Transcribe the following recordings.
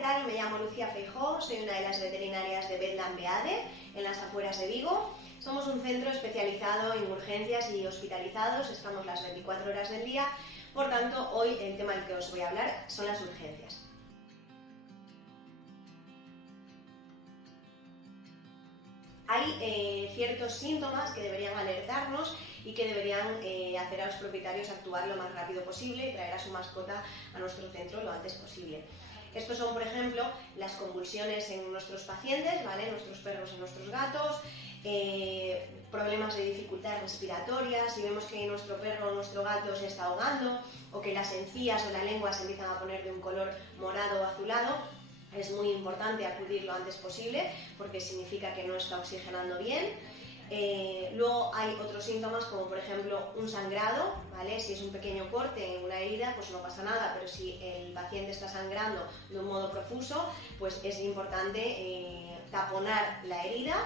tal? Me llamo Lucía Feijó, soy una de las veterinarias de Vetland Beade, en las afueras de Vigo. Somos un centro especializado en urgencias y hospitalizados, estamos las 24 horas del día, por tanto, hoy el tema del que os voy a hablar son las urgencias. Hay ciertos síntomas que deberían alertarnos y que deberían hacer a los propietarios actuar lo más rápido posible y traer a su mascota a nuestro centro lo antes posible. Estos son, por ejemplo, las convulsiones en nuestros pacientes, ¿vale? Nuestros perros y nuestros gatos, problemas de dificultad respiratoria, si vemos que nuestro perro o nuestro gato se está ahogando o que las encías o la lengua se empiezan a poner de un color morado o azulado. Es muy importante acudir lo antes posible porque significa que no está oxigenando bien. Luego hay otros síntomas como por ejemplo un sangrado, ¿vale? Si es un pequeño corte en una herida pues no pasa nada, pero si el paciente está sangrando de un modo profuso pues es importante taponar la herida.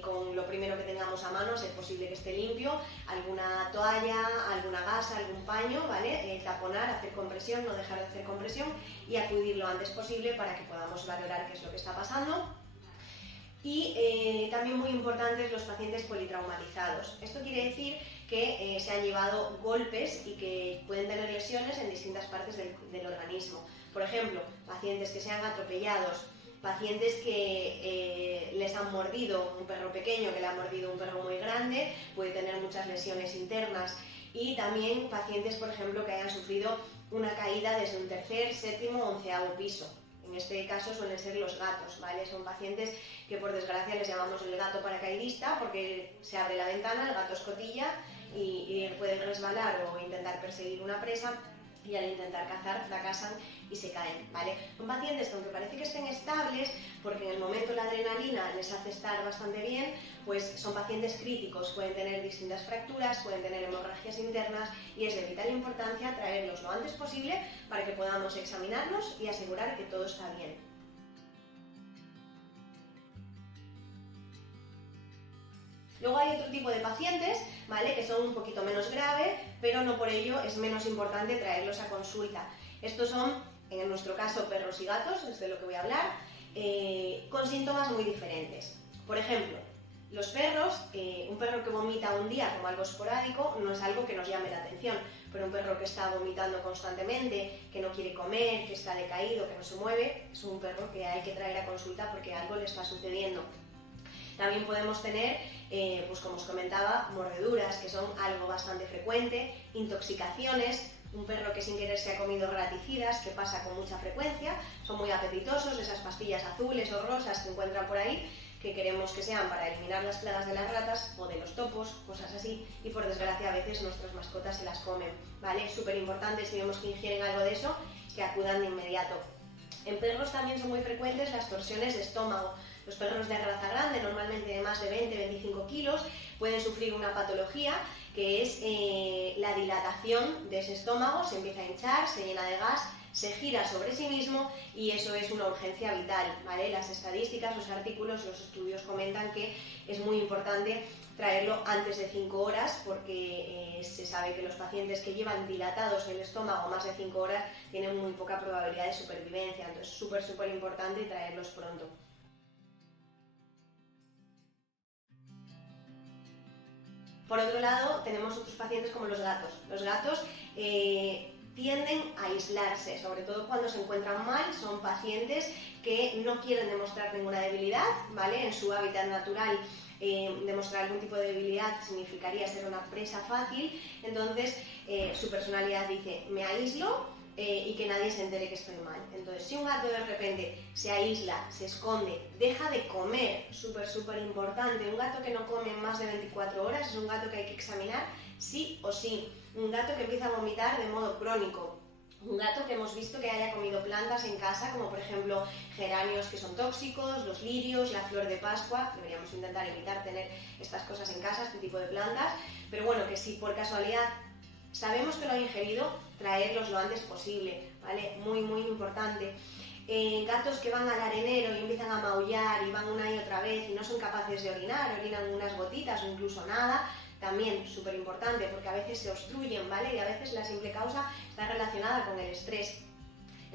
Con lo primero que tengamos a mano, si es posible que esté limpio, alguna toalla, alguna gasa, algún paño, ¿vale? Taponar, hacer compresión, no dejar de hacer compresión y acudir lo antes posible para que podamos valorar qué es lo que está pasando. Y también muy importantes los pacientes politraumatizados. Esto quiere decir que se han llevado golpes y que pueden tener lesiones en distintas partes del organismo. Por ejemplo, pacientes que sean atropellados, pacientes que les han mordido un perro pequeño, que le ha mordido un perro muy grande, puede tener muchas lesiones internas. Y también pacientes, por ejemplo, que hayan sufrido una caída desde un tercer, séptimo o 11º piso. En este caso suelen ser los gatos, ¿vale? Son pacientes que por desgracia les llamamos el gato paracaidista porque se abre la ventana, el gato escotilla y pueden resbalar o intentar perseguir una presa y al intentar cazar fracasan y se caen, ¿vale? Son pacientes que aunque parece que estén estables, porque en el momento la adrenalina les hace estar bastante bien, pues son pacientes críticos, pueden tener distintas fracturas, pueden tener hemorragias internas y es de vital importancia traerlos lo antes posible para que podamos examinarlos y asegurar que todo está bien. Luego hay otro tipo de pacientes, ¿vale? Que son un poquito menos graves, pero no por ello es menos importante traerlos a consulta. Estos son, en nuestro caso, perros y gatos, es de lo que voy a hablar, con síntomas muy diferentes. Por ejemplo, los perros, un perro que vomita un día como algo esporádico no es algo que nos llame la atención, pero un perro que está vomitando constantemente, que no quiere comer, que está decaído, que no se mueve, es un perro que hay que traer a consulta porque algo le está sucediendo. También podemos tener, pues como os comentaba, mordeduras, que son algo bastante frecuente, intoxicaciones, un perro que sin querer se ha comido raticidas, que pasa con mucha frecuencia, son muy apetitosos, esas pastillas azules o rosas que encuentran por ahí, que queremos que sean para eliminar las plagas de las ratas o de los topos, cosas así, y por desgracia a veces nuestras mascotas se las comen, ¿vale? Es súper importante si vemos que ingieren algo de eso, que acudan de inmediato. En perros también son muy frecuentes las torsiones de estómago. Los perros de raza grande, normalmente de más de 20-25 kilos, pueden sufrir una patología que es la dilatación de ese estómago, se empieza a hinchar, se llena de gas, se gira sobre sí mismo y eso es una urgencia vital, ¿vale? Las estadísticas, los artículos, los estudios comentan que es muy importante traerlo antes de 5 horas porque se sabe que los pacientes que llevan dilatados el estómago más de 5 horas tienen muy poca probabilidad de supervivencia, entonces es súper importante traerlos pronto. Por otro lado, tenemos otros pacientes como los gatos. Los gatos tienden a aislarse, sobre todo cuando se encuentran mal, son pacientes que no quieren demostrar ninguna debilidad, ¿vale? En su hábitat natural demostrar algún tipo de debilidad significaría ser una presa fácil, entonces su personalidad dice, me aíslo y que nadie se entere que estoy mal. Entonces, si un gato de repente se aísla, se esconde, deja de comer, súper importante, un gato que no come en más de 24 horas es un gato que hay que examinar sí o sí. Un gato que empieza a vomitar de modo crónico, un gato que hemos visto que haya comido plantas en casa, como por ejemplo geranios que son tóxicos, los lirios, la flor de Pascua, deberíamos intentar evitar tener estas cosas en casa, este tipo de plantas, pero bueno, que si por casualidad sabemos que lo ha ingerido, traerlos lo antes posible, ¿vale? Muy importante. Gatos que van al arenero y empiezan a maullar y van una y otra vez y no son capaces de orinar, orinan unas gotitas o incluso nada, también súper importante porque a veces se obstruyen, ¿vale? Y a veces la simple causa está relacionada con el estrés.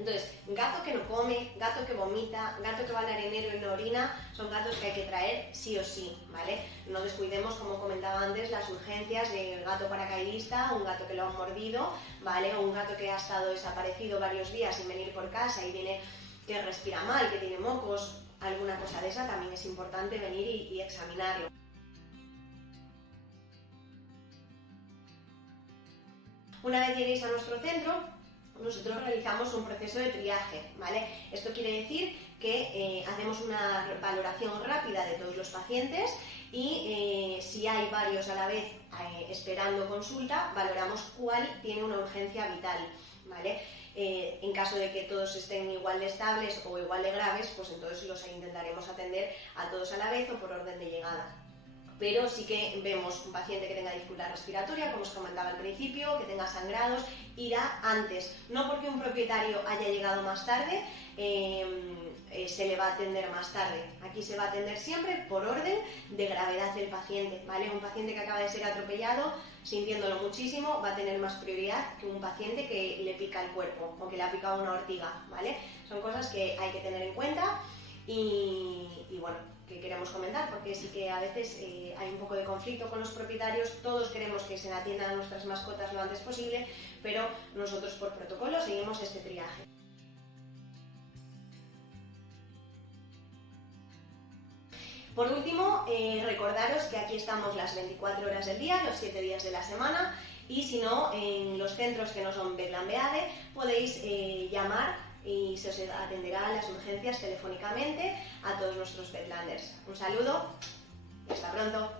Entonces, gato que no come, gato que vomita, gato que va al arenero y no orina, son gatos que hay que traer sí o sí, ¿vale? No descuidemos, como comentaba antes, las urgencias del gato paracaidista, un gato que lo han mordido, ¿vale? O un gato que ha estado desaparecido varios días sin venir por casa y viene que respira mal, que tiene mocos, alguna cosa de esa, también es importante venir y examinarlo. Una vez lleguéis a nuestro centro, nosotros realizamos un proceso de triaje, ¿vale? Esto quiere decir que hacemos una valoración rápida de todos los pacientes y si hay varios a la vez esperando consulta, valoramos cuál tiene una urgencia vital, ¿vale? En caso de que todos estén igual de estables o igual de graves, pues entonces los intentaremos atender a todos a la vez o por orden de llegada. Pero sí que vemos un paciente que tenga dificultad respiratoria, como os comentaba al principio, que tenga sangrados, irá antes. No porque un propietario haya llegado más tarde, se le va a atender más tarde. Aquí se va a atender siempre por orden de gravedad del paciente, ¿vale? Un paciente que acaba de ser atropellado, sintiéndolo muchísimo, va a tener más prioridad que un paciente que le pica el cuerpo o que le ha picado una ortiga, ¿vale? Son cosas que hay que tener en cuenta y bueno, que queremos comentar, porque sí que a veces hay un poco de conflicto con los propietarios. Todos queremos que se atiendan a nuestras mascotas lo antes posible, pero nosotros por protocolo seguimos este triaje. Por último, recordaros que aquí estamos las 24 horas del día, los 7 días de la semana, y si no, en los centros que no son Vetland Beade podéis llamar y se os atenderá las urgencias telefónicamente a todos nuestros Vetlanders. Un saludo y hasta pronto.